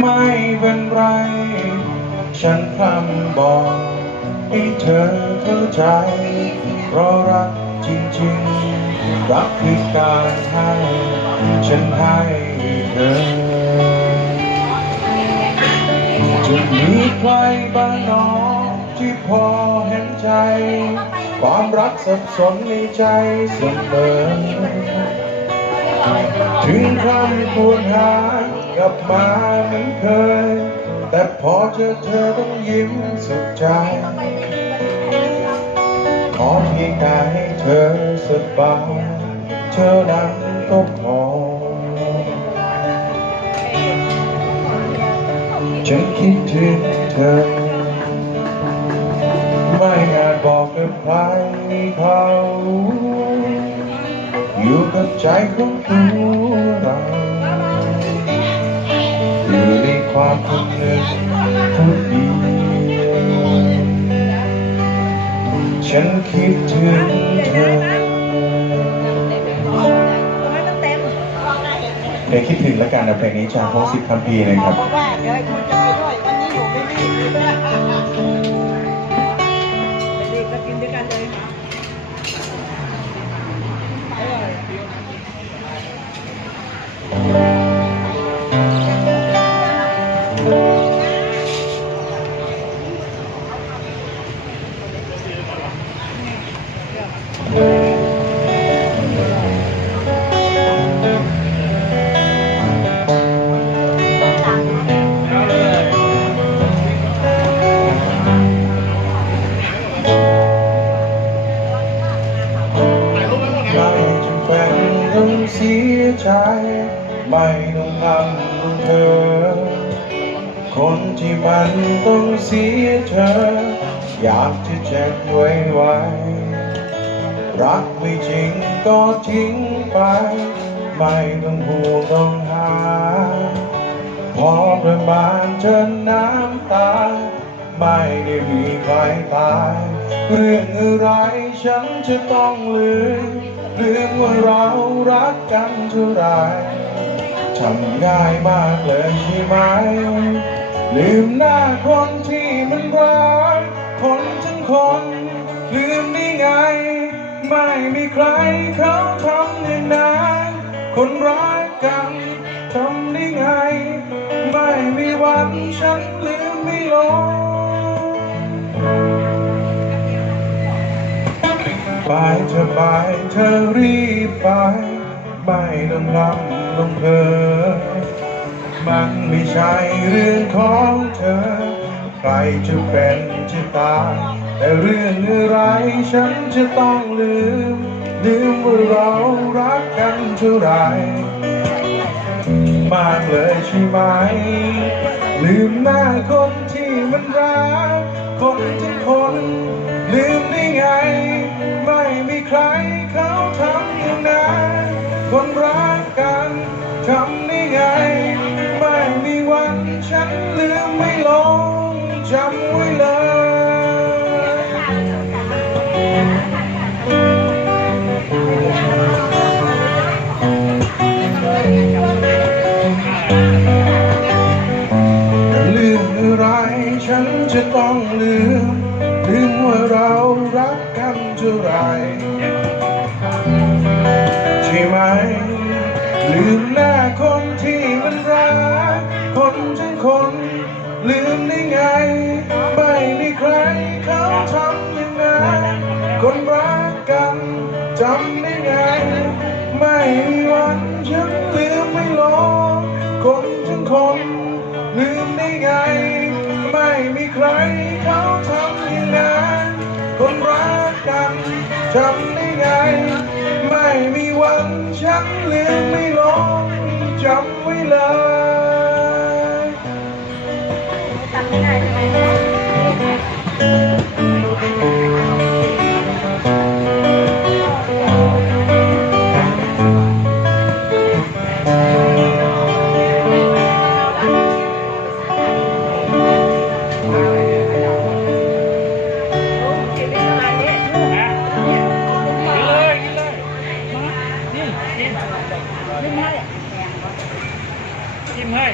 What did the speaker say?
ไม่เป็นไร ฉันพร่ำบอกให้เธอเข้าใจ เพราะรักจริงๆ รักคือการให้ ฉันให้เธอ จะมีใครบ้างหนองที่พอเห็นใจ ความรักสับสนในใจเสมอถึงคำควร ลับมาเหมือนเคย แต่พอเจอเธอต้องยิ้มสุดใจ ขอเพียงแต่ให้เธอสบายเธอนั้นก็พอ ฉันคิดถึงเธอ ไม่อาจบอกกับใครเขาอยู่กับใจของตัวเรา ในหนึ่งคนเดียวฉันคิดถึงเธอเพลงคิดถึงและกันนะเพลงนี้จากพงศิษฐ์คัมภีร์นะครับ ว่าเดี๋ยวให้คุณจะไปด้วยวันนี้อยู่ไม่มีไปดีก็กินด้วยกันเลยค่ะ ใจ ไม่ต้องนำต้องเธอ คนที่มันต้องเสียเธอ อยากจะเจ็บไว้ไว้ รักไม่จริงก็ทิ้งไป ไม่ต้องห่วงต้องหา พอประมาณเธอน้ำตา ไม่ได้มีใครตาย เรื่องอะไรฉันจะต้องลืม ลืมว่าเรารักกันเท่าไรทำง่ายมากเลยใช่ไหม ลืมหน้าคนที่มันรักคนทั้งคน ลืมได้ไง ไม่มีใครเขาทำอย่างนั้นคนรัก ไปเธอไปเธอรีบไป ไม่ต้องรำลงเพอมันไม่ใช่เรื่องของเธอ ใครจะเป็นจะตายแต่เรื่องอะไรฉันจะต้องลืม ลืมว่าเรารักกันเท่าไหรมากเลยใช่ไหม ลืมหน้าคนที่มันรัก คนทุกคน ลืมได้ไงไม่มี ใครเขาทำอย่างนั้นคนรักกันทำได้ไง ไม่มีวันฉันลืมไม่ลงจำไว้เลยลืมอะไรฉันจะต้องลืม ลืมหน้าคนที่มันรัก คนทั้งคน ลืมได้ไง ไม่มีใครเขาทำย่างนั้นคนรักกันจำได้ไง ไม่มีวันฉันลืมไม่ลงคนทั้งคน ลืมได้ไง ไม่มีใครเขาทำย่างนั้นคนรักกันจำ ได้ไงไม่มีวั อิ่มให้